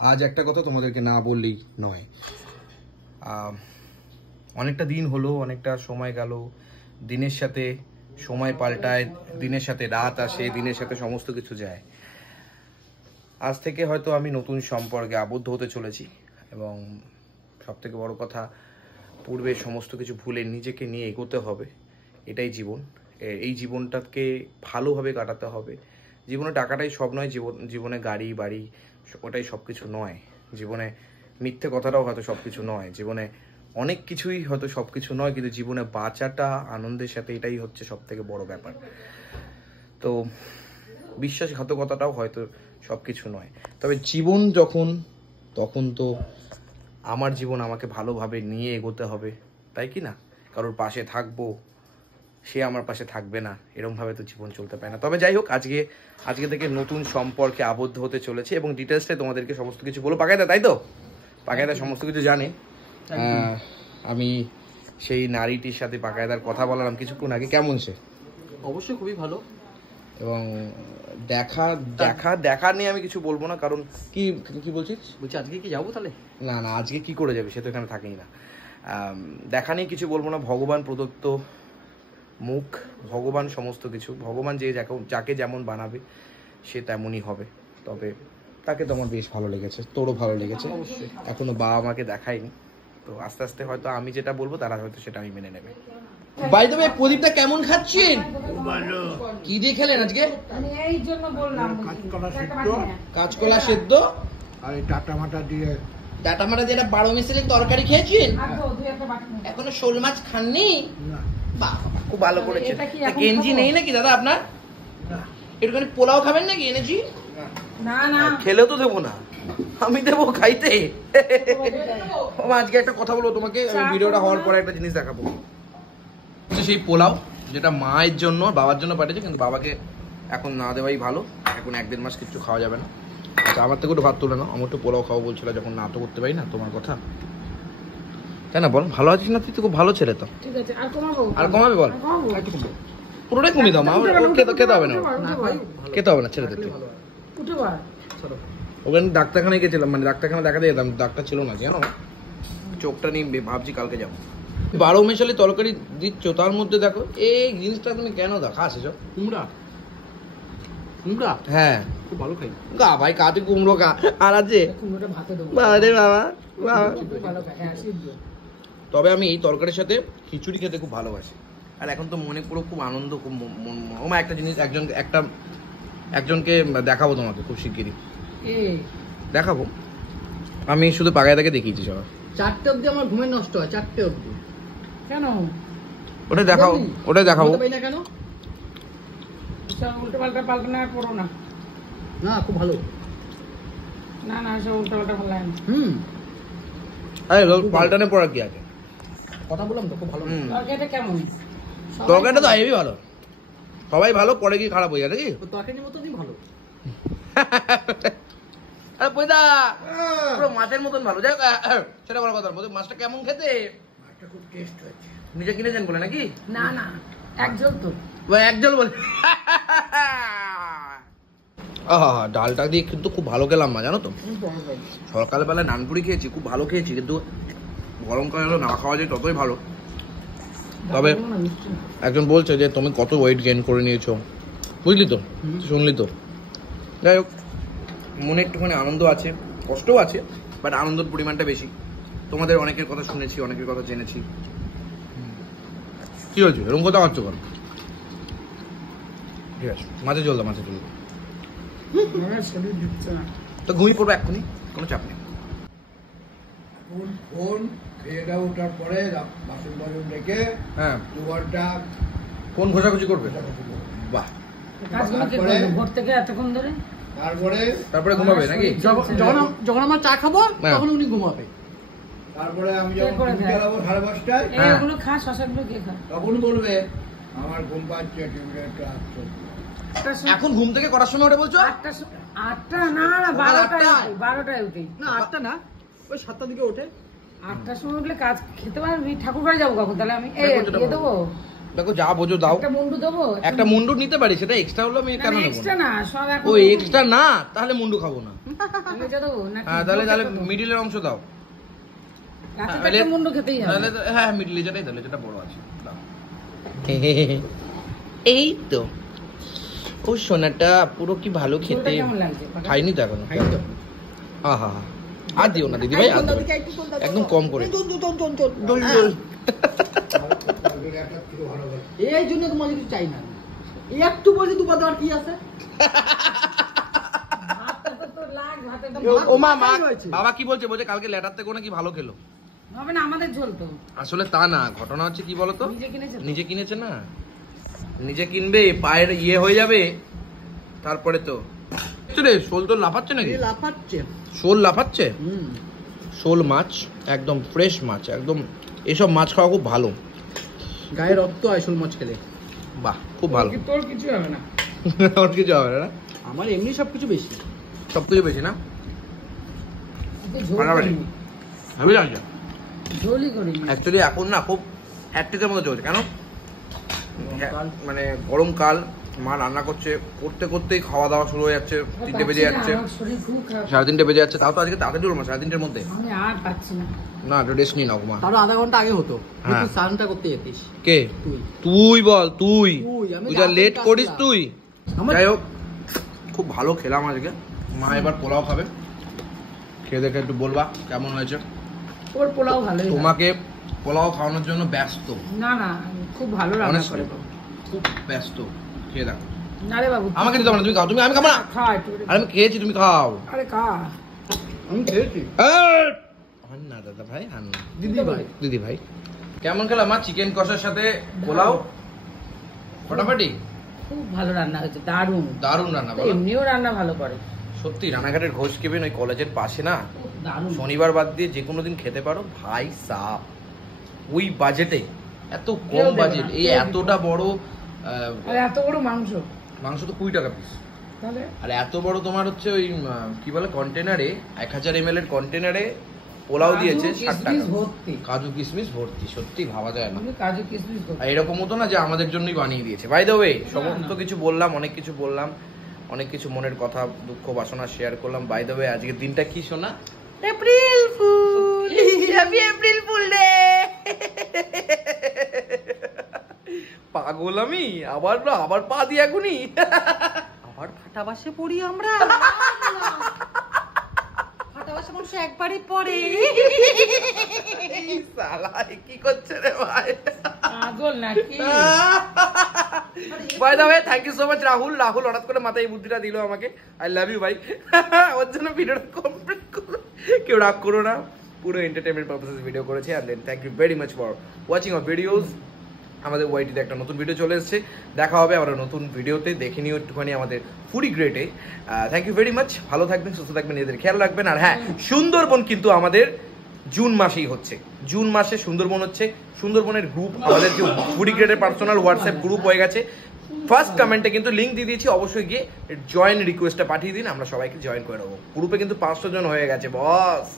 আজ একটা কথা তোমাদেরকে না বললেই নয়। অনেকটা দিন হলো, অনেকটা সময় গেল, দিনের সাথে সময় পাল্টায়, দিনের সাথে রাত আসে, দিনের সাথে সমস্ত কিছু যায়। আজ থেকে হয়তো আমি নতুন সম্পর্কে আবদ্ধ হতে চলেছি এবং সবথেকে বড় কথা, পূর্বে সমস্ত কিছু ভুলে নিজেকে নিয়ে এগোতে হবে। এটাই জীবন। এই জীবনটাকে ভালোভাবে কাটাতে হবে। জীবনে টাকাটাই সব নয়, জীবনে গাড়ি বাড়ি ওটাই সব কিছু নয়, জীবনে মিথ্যে কথাটাও হয়তো সব কিছু নয়, জীবনে অনেক কিছুই হয়তো সব কিছু নয়, কিন্তু জীবনে বাঁচাটা আনন্দের সাথে, এটাই হচ্ছে সব থেকে বড় ব্যাপার। তো বিশ্বাসঘাতকতাটাও হয়তো সব কিছু নয়, তবে জীবন তখন তো আমার জীবন আমাকে ভালোভাবে নিয়ে এগোতে হবে, তাই কি না? কারোর পাশে থাকবো, সে আমার পাশে থাকবে না, এরকমভাবে তো জীবন চলতে পারে না। তবে যাই হোক, আজকে থেকে নতুন সম্পর্কে আবদ্ধ হতে চলেছে এবং ডিটেলসটাই তোমাদেরকে সমস্ত কিছু বলবো। পাকায়দা, তাই তো? পাকায়দা সমস্ত কিছু জানে। আমি সেই নারীটির সাথে পাকায়দার কথা বললাম কিছুক্ষণ আগে। কেমন সে? অবশ্যই খুবই ভালো। এবং দেখা নিয়ে আমি কিছু বলবো না, কারণ কি বলছিস? বলছি আজকে কি যাবো তাহলে? না, আজকে কি করে যাবি? সে তো এখানে থাকেই না। দেখা নিয়ে কিছু বলবো না। ভগবান প্রদত্ত মুখ, ভগবান সমস্ত কিছু, ভগবান যাকে যেমন বানাবে সে তেমনই হবে। তবে তাকে তো আমার বেশ ভালো লেগেছে, তোরও ভালো লেগেছে। অবশ্যই। এখনো বাবা মাকে দেখায়নি, তো আস্তে আস্তে হয়তো আমি যেটা বলবো তারা হয়তো সেটা আমি মেনে নেবে। বাই দ্য ওয়ে, প্রদীপটা কেমন খাচ্ছেন? কি দিয়ে খেলেন আজকে? এই জন্য বললাম কাঁচকলা সেদ্ধ আর টাটা মাটা দিয়ে একটা 12 মিশালি তরকারি খেয়েছেন? এখনো শোল মাছ খাননি? খুব ভালো করেছেন। গেঞ্জি নেই নাকি দাদা আপনার? একটুখানি পোলাও খাবেন নাকি? এনেছি। না খেলেও তো দেবো না, আমি দেবো খাইতে। আজকে একটা কথা বলবো তোমাকে, আমি ভিডিওটা হওয়ার পরে একটা জিনিস দেখাবো। সেই পোলাও যেটা মায়ের জন্য বাবার জন্য পাঠিয়েছে, কিন্তু বাবাকে এখন না দেওয়াই ভালো। এখন 1-1.5 মাস কিছু খাওয়া যাবে না। আচ্ছা, আমার থেকে একটু ভাত তুলে নাও, আমার একটু পোলাও খাওয়া বলছিল যখন না তো করতে পারি না তোমার কথা, তাই না? বল, ভালো আছিস না? তুই তো খুব ভালো ছেলে তো। ঠিক আছে, আর কমাবে? বল, পুরোটাই কমিয়ে দাও মা, খেতে হবে না, খেতে হবে না, ছেড়ে দে তুই। ওখানে ডাক্তারখানায় গেছিলাম, মানে ডাক্তারখানা দেখাতে যেতাম, ডাক্তার ছিল না জানো, চোখটা নিয়ে ভাবছি কালকে যাবো। 12 মিশালি তরকারি দিচ্ছ, তার মধ্যে দেখো এই জিনিসটা তুমি কেন খাস এসব? কুমড়া হ্যাঁ, খুব ভালো খাই। গা ভাই, কাতে কুমড়ো খা। আর আছে বাবা রে বাবা। তবে আমি এই তরকারির সাথে খিচুড়ি খেতে খুব ভালোবাসি। আর এখন তো মনে পুরো খুব আনন্দ, খুব ওমা একটা জিনিস একজনকে দেখাবো তোমাকে খুব শিগগিরই দেখাবো। আমি শুধু পাকায়দাকে দেখিয়েছি সবার। 4টে অবধি আমার ঘুমের নষ্ট হয়, 4টে অবধি। কেন? ওটাই দেখাবো। কেন? উল্টো পাল্টা করো না। না, খুব ভালো। না সব উল্টো পাল্টা ভালো লাগে। আরে পাল্টানে পড়া কি আছে? কথা বললাম তো, খুব ভালো। তরকারিটা কেমন? তরকারিটা তো হেবি ভালো, সবাই ভালো, পরে কি খারাপ হয়ে যায় নাকি? তরকারির মতনই ভালো। আরে পয়দা পুরো মাছের মতন ভালো। যাই সেটা বড় কথা, মাছটা কেমন খেতে? মাছটা খুব টেস্ট হয়েছে। নিজে কিনেছেন বলে নাকি? না একজন তো একজন বলে। ডালটা দিয়ে কিন্তু খুব ভালো খেলাম মা, জানো তো। সকালবেলা নানপুরি খেয়েছি, খুব ভালো খেয়েছি, কিন্তু গরমকালে না খাওয়া যায় ততই ভালো। তবে একজন বলছে যে তুমি কত ওয়েট গেইন করে নিয়েছো, বুঝলি তো, শুনলি তো। যাই হোক, মনে একটুখানি আনন্দ আছে, কষ্টও আছে, বাট আনন্দের পরিমাণটা বেশি। তোমাদের অনেকের কথা শুনেছি, অনেকের কথা জেনেছি। কি হয়েছে এরকম কথা হচ্ছে কেন? ঠিক আছে, মাঝে চলতো তো ঘুমিয়ে পড়বো এক্ষুনি, কোনো চাপ নেই। ফোন খেয়ে দেওয়া ওঠার পরে বাসন রেখে 2 ঘন্টা ফোন ঘোষাঘুষি করবে। বাহ, ভোর থেকে এতক্ষণ ধরে তারপরে ঘুমাবে নাকি? যখন আমার চা খাবো তখন উনি ঘুমাবে। তারপরে আমি যখন 5:30টায় এগুলো খা, শশাগুলো কে খা? তখন বলবে আমার ঘুম পাচ্ছে, টিভিটা একটু আসছে। এখন ঘুম থেকে করার সময় ওটা বলছো? 8টা না 12টায় উঠি। না 8টা না, ওই 7টার দিকে ওঠে। 8টার সময় উঠলে কাজ খেতে পারবি? ঠাকুর ঘরে যাবো কখন তাহলে? আমি দেবো দেখো যা বোঝো দাও। একটা মুন্ডু দেবো? একটা মুন্ডু নিতে পারি, সেটা এক্সট্রা হলো আমি কেন নেবো? এক্সট্রা না, সব এখন। ও এক্সট্রা না, তাহলে মুন্ডু খাবো না। আমি যা দেবো নাকি? হ্যাঁ তাহলে মিডিলের অংশ দাও। রাতে তো একটা মুন্ডু খেতেই হবে। তাহলে হ্যাঁ মিডিলে যেটাই তাহলে যেটা বড় আছে দাও। এই তো ও সোনাটা পুরো কি ভালো খেতে। কেমন লাগছে? খাইনি তো এখনো। আহা আর দিও না দিদি ভাই, আর দিও না। একদম কম করে। দোল দোল। এই জন্য তোমার কিছু চাই না, এই একটু বলছি দুবার দেওয়ার কি আছে? ভাতটা তো লাগ, ভাতে তো ও মা মা হয়েছে। বাবা কি বলছে, বলছে কালকে লেটার থেকে নাকি ভালো খেলো। হবে না, আমাদের ঝোল তো। আসলে তা না, ঘটনা হচ্ছে কি বলতো, নিজে কিনেছে তো? নিজে কিনেছে না, নিজে কিনবে, পায়ের ইয়ে হয়ে যাবে তারপরে তো। রে শোল তো লাফাচ্ছে নাকি? এই লাফাচ্ছে। শোল লাফাচ্ছে। শোল মাছ একদম ফ্রেশ মাছ, একদম এসব মাছ খাওয়া খুব ভালো। গায়ে রক্ত হয় শোল মাছ খেলে। বাহ খুব ভালো। তোর কিছু হবে না। ওর কিছু হবে না, আমার এমনি সবকিছু বেশি। সবকিছু বেশি না। আজকে ঝোল ফাটাফাটি। করিনি। ভাবি লাগছে ঝোলই করিনি। অ্যাকচুয়ালি এখন না খুব হ্যাট্রিকের মতো চলছে। কেন? মানে গরমকাল, মা রান্না করছে, করতে করতেই খাওয়া দাওয়া শুরু হয়ে যাচ্ছে, 3টে বেজে যাচ্ছে, আমার শরীর খুব খারাপ। 3:30 বেজে যাচ্ছে। তাও তো আজকে তাড়াতাড়ি হলো না, 3:30-র মধ্যে। আমি আর পাচ্ছি না। না রেস্ট নি নাও মা। তারও আধা ঘন্টা আগে হতো, হ্যাঁ। তুই স্নানটা করতে যেতিস। কে? তুই তুই বল, তুই আমি তুই যা রাতে লেট কাজ করিস করলাম। তুই। আমার- যাই হোক খুব ভালো খেলাম আজকে। মা এবার পোলাও খাবে, খেয়ে দেখে একটু বলবা কেমন হয়েছে। ওর পোলাও ভালোই হয়। তোমাকে পোলাও খাওয়ানোর জন্য ব্যস্ত, না না, খুব ভালো রান্না Honestly, করে বাবু। খুব ব্যস্ত। খেয়ে দেখো। না রে বাবু, আমাকে দিতে পারো না, তুমি খাও। তুমি আমি খাবো না। খা একটু করে। আরে আমি খেয়েছি, তুমি খাও। আরে খা। আমি খেয়েছি। হান না দাদা ভাই, হান না দিদি ভাই, দিদি ভাই। কেমন খেলাম মা? চিকেন কষার সাথে পোলাও ফাটাফাটি। খুব ভালো রান্না হয়েছে, দারুণ। দারুণ রান্না বলো। এমনিও রান্না ভালো করে। সত্যি রানাঘাটের ঘোষ কেবিন ওই কলেজের পাশে না, খুব দারুণ। শনিবার বাদ দিয়ে যে কোনো দিন খেতে পারো ভাই সাপ। ওই বাজেটে, এত কেউ কম দেবে বাজেট, না, এই কেউ এতটা বড় আর এত বড় মাংস, মাংস তো 20 টাকা পিস। তাহলে আর এত বড় তোমার হচ্ছে ওই কি বলে কন্টেনারে, 1000 ml এর কন্টেনারে পোলাও দিয়েছে 60 টাকা। কিশমিশ ভর্তি। কাজু কিশমিশ ভর্তি, সত্যি ভাবা যায় না। আমি কাজু কিশমিশ ভর্তি। আর এরকম হতো না যে আমাদের জন্যই বানিয়ে দিয়েছে। বাই দ্য ওয়ে সমস্ত কিছু বললাম, অনেক কিছু বললাম, অনেক কিছু মনের কথা দুঃখ বাসনা শেয়ার করলাম। বাই দ্য ওয়ে আজকের দিনটা কি শোনা? April fool. Happy April fool day. পাগল আমি, আবার পা দিয়ে এখনই আবার ফাটাবাসে পড়ি আমরা। ফাটাবাসে মানুষ একবারই পড়ে। শালা কি করছে রে ভাই? পাগল নাকি? By the way thank you so much Rahul. Rahul হঠাৎ করে মাথায় এই বুদ্ধিটা দিল আমাকে। আই লাভ ইউ ভাই। ওর জন্য ভিডিওটা কমপ্লিট করো, কেউ রাগ করো না, পুরো এন্টারটেইনমেন্ট পারপাসে ভিডিও করেছি। And then thank you very much for watching our videos. আমাদের ওয়াইটিতে একটা নতুন ভিডিও চলে এসেছে, দেখা হবে আমরা নতুন ভিডিওতে। দেখে নিও একটুখানি আমাদের ফুডি গ্রেটে। Thank you very much. ভালো থাকবেন, সুস্থ থাকবেন, নিজেদের খেয়াল রাখবেন। আর হ্যাঁ, সুন্দরবন কিন্তু আমাদের জুন মাসেই হচ্ছে। জুন মাসে সুন্দরবন হচ্ছে। সুন্দরবনের গ্রুপ আমাদের যে ফুডি গ্রেডের পার্সোনাল হোয়াটসঅ্যাপ গ্রুপ হয়ে গেছে। ফার্স্ট কমেন্টে কিন্তু লিঙ্ক দিয়ে দিয়েছি, অবশ্যই গিয়ে জয়েন রিকোয়েস্টটা পাঠিয়ে দিন, আমরা সবাইকে জয়েন করে নেবো। গ্রুপে কিন্তু 500 জন হয়ে গেছে বস।